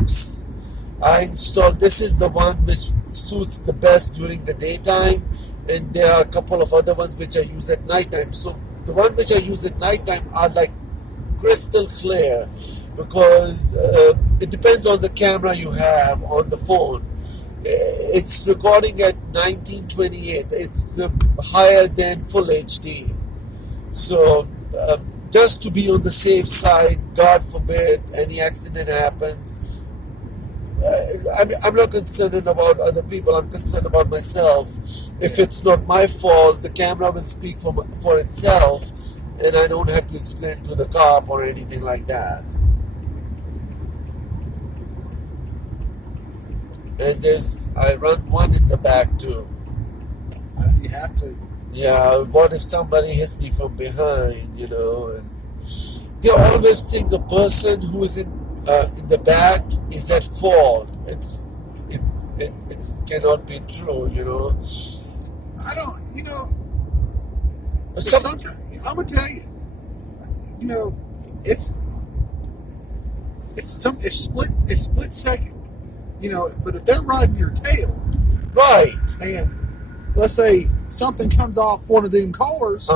apps I installed. This is the one which suits the best during the daytime, and there are a couple of other ones which I use at nighttime. So the one which I use at nighttime are like crystal clear, because it depends on the camera you have on the phone. It's recording at 1928. It's higher than full HD. So just to be on the safe side, God forbid any accident happens. I'm not concerned about other people. I'm concerned about myself. If it's not my fault, the camera will speak for itself, and I don't have to explain to the cop or anything like that. And I run one in the back too. You have to. Yeah, what if somebody hits me from behind, And they always think the person who's in the back is at fault. It cannot be true, I don't, sometimes, I'm gonna tell you, it's split second, but if they're riding your tail, right, and let's say something comes off one of them cars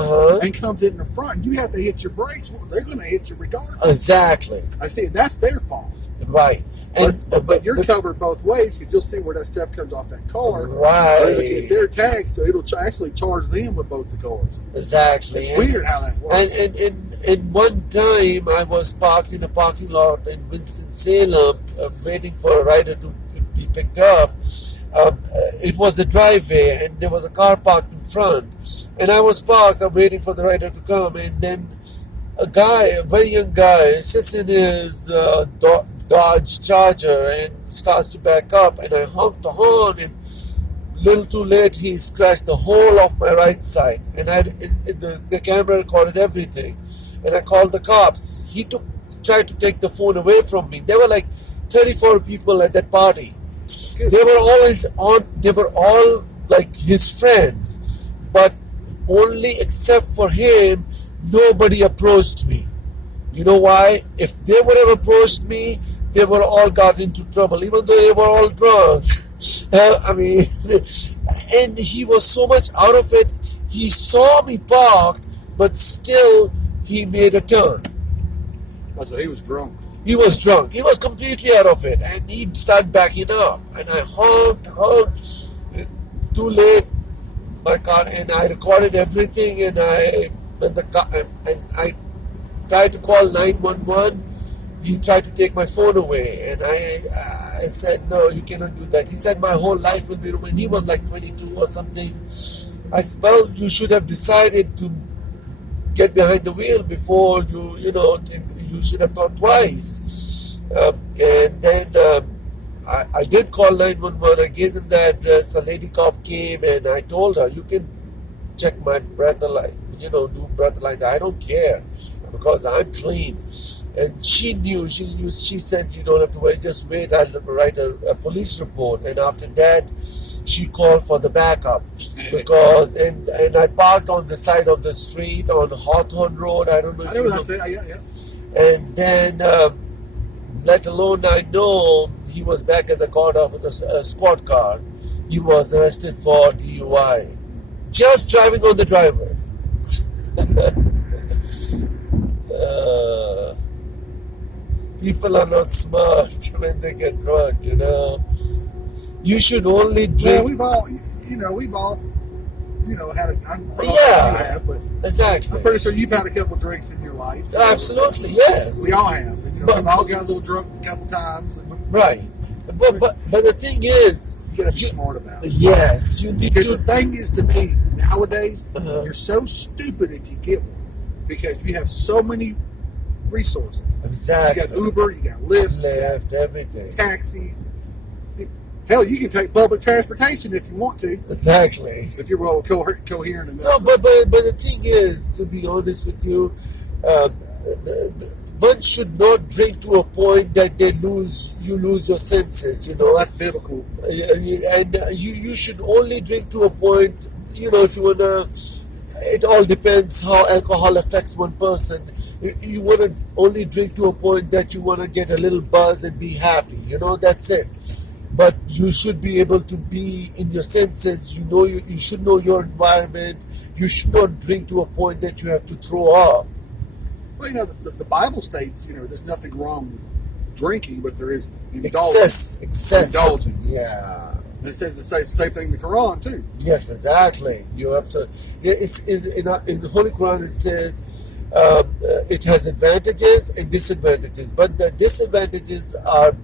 and comes in the front, and you have to hit your brakes, well, they're going to hit you regardless. Exactly. I see, that's their fault. Right. But you're covered both ways, because you'll see where that stuff comes off that car. Right. They're tagged, so it'll actually charge them with both the cars. Exactly. It's weird how that works. And one time I was parked in a parking lot in Winston-Salem, waiting for a rider to be picked up. It was a driveway, and there was a car parked in front, and I was parked. I'm waiting for the rider to come, and then a very young guy, sits in his Dodge Charger and starts to back up, and I honked the horn, and little too late he scratched the whole of my right side, and the camera recorded everything, and I called the cops. He tried to take the phone away from me. There were like 34 people at that party. They were all like his friends, but only except for him, nobody approached me. You know why? If they would have approached me, they would all got into trouble, even though they were all drunk. And he was so much out of it. He saw me parked, but still he made a turn. So he was drunk. He was drunk. He was completely out of it, and he started backing up. And I honked. Too late, my car, and I recorded everything. And I tried to call 911. He tried to take my phone away, and I said, no, you cannot do that. He said my whole life will be ruined. He was like 22 or something. I said, well, you should have decided to get behind the wheel before you should have thought twice. And then I did call 911. I gave them the address. A lady cop came, and I told her, you can check my breathalyzer, do breathalyzer. I don't care, because I'm clean. And she knew. She said, you don't have to worry, just wait, I'll write a police report. And after that, she called for the backup, because and I parked on the side of the street on Hawthorne Road. I don't know if you know. Yeah. And then, let alone I know he was back at the court of the squad car. He was arrested for DUI, just driving on the driveway. People are not smart when they get drunk, You should only drink. Yeah, we've all had a. But exactly. I'm pretty sure you've had a couple drinks in your life. Absolutely, yes. We all have. And, we've all got a little drunk a couple times. Right. But the thing is, you got to be smart about it. Yes, you need because to. The thing is, to me nowadays, you're so stupid if you get one, because you have so many resources. Exactly. You got Uber, you got Lyft, everything, taxis. Hell, you can take public transportation if you want to. Exactly. If you're well coherent enough. No, but the thing is, to be honest with you, one should not drink to a point that you lose your senses. That's biblical. And you should only drink to a point. If you wanna, it all depends how alcohol affects one person. You want to only drink to a point that you want to get a little buzz and be happy. That's it. But you should be able to be in your senses. You should know your environment. You should not drink to a point that you have to throw up. Well, the Bible states, there's nothing wrong with drinking, but there is indulgence. Excess. Indulging. Yeah. And it says the same thing in the Quran, too. Yes, exactly. You're absolutely. Yeah, in the Holy Quran, it says it has advantages and disadvantages, but the disadvantages are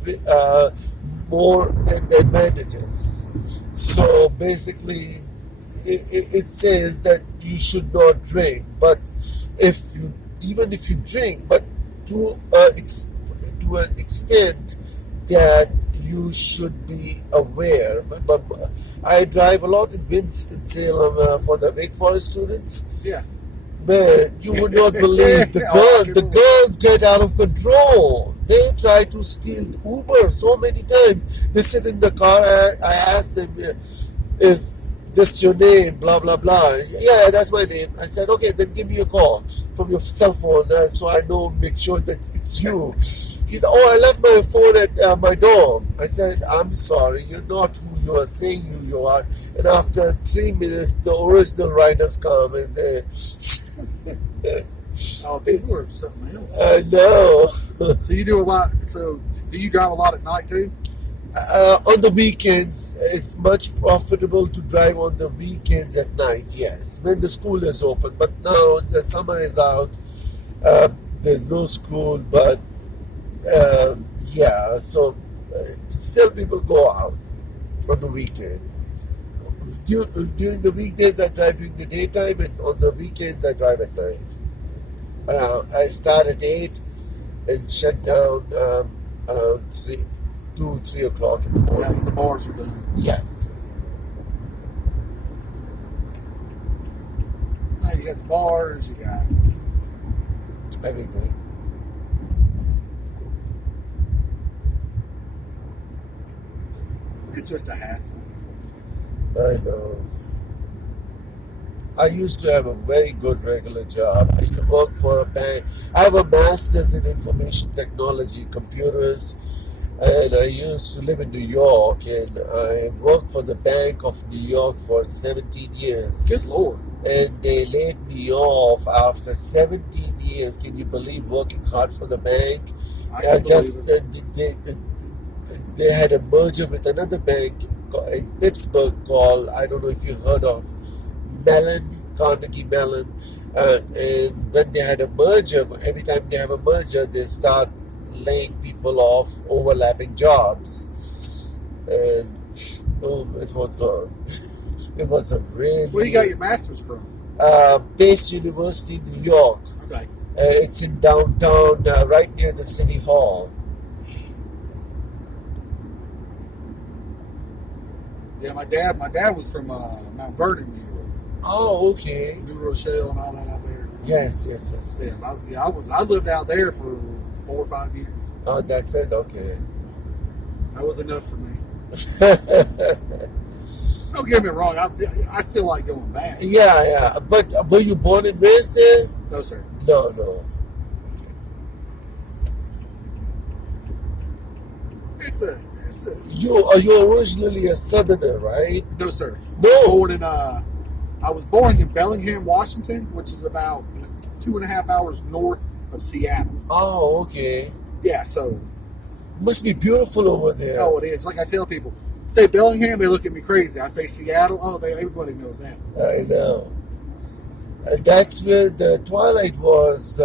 more than the advantages. So basically, it says that you should not drink, but even if you drink, but to an extent that you should be aware. But I drive a lot in Winston-Salem for the Wake Forest students. Yeah. Man, you would not believe the girls get out of control. They try to steal Uber so many times. They sit in the car. I asked them, is this your name? Blah, blah, blah. Yeah, that's my name. I said, okay, then give me a call from your cell phone so I know, make sure that it's you. He said, oh, I left my phone at my door. I said, I'm sorry, you're not who you are saying who you are. And after 3 minutes, the original riders come and they... Oh, people are something else. I know. So you do a lot. So do you drive a lot at night too? On the weekends, it's much profitable to drive on the weekends at night, yes, when the school is open. But now the summer is out, there's no school, but yeah, so still people go out on the weekend. During the weekdays, I drive during the daytime, and on the weekends, I drive at night. I start at 8 and shut down around 2-3 o'clock in the morning. Yeah, when the bars are done. Yes. Now you got the bars, you got Everything. it's just a hassle. I know. I used to have a very good regular job. I used to work for a bank. I have a master's in information technology, computers, and I used to live in New York, and I worked for the Bank of New York for 17 years. Good Lord. And they laid me off after 17 years. Can you believe working hard for the bank? I just said they had a merger with another bank in Pittsburgh called, I don't know if you heard of, Carnegie Mellon. And when they had a merger, every time they have a merger, they start laying people off, overlapping jobs. And it was gone. It was a really... Where you got your master's from? Pace University, New York. Okay. It's in downtown, right near the City Hall. Yeah, my dad was from Mount Vernon, New York. Oh, okay. New Rochelle and all that out there. Yes. Yeah, I lived out there for 4 or 5 years. Oh, that's it. Okay. That was enough for me. Don't get me wrong. I still like going back. Yeah. But were you born and raised there? No, sir. No. It's a. You're originally a Southerner, right? No, sir. No. I was born in Bellingham, Washington, which is about 2.5 hours north of Seattle. Oh, okay. Yeah, so. Must be beautiful over there. Oh, it is. Like I tell people, say Bellingham, they look at me crazy. I say Seattle, everybody knows that. I know. And that's where the Twilight was.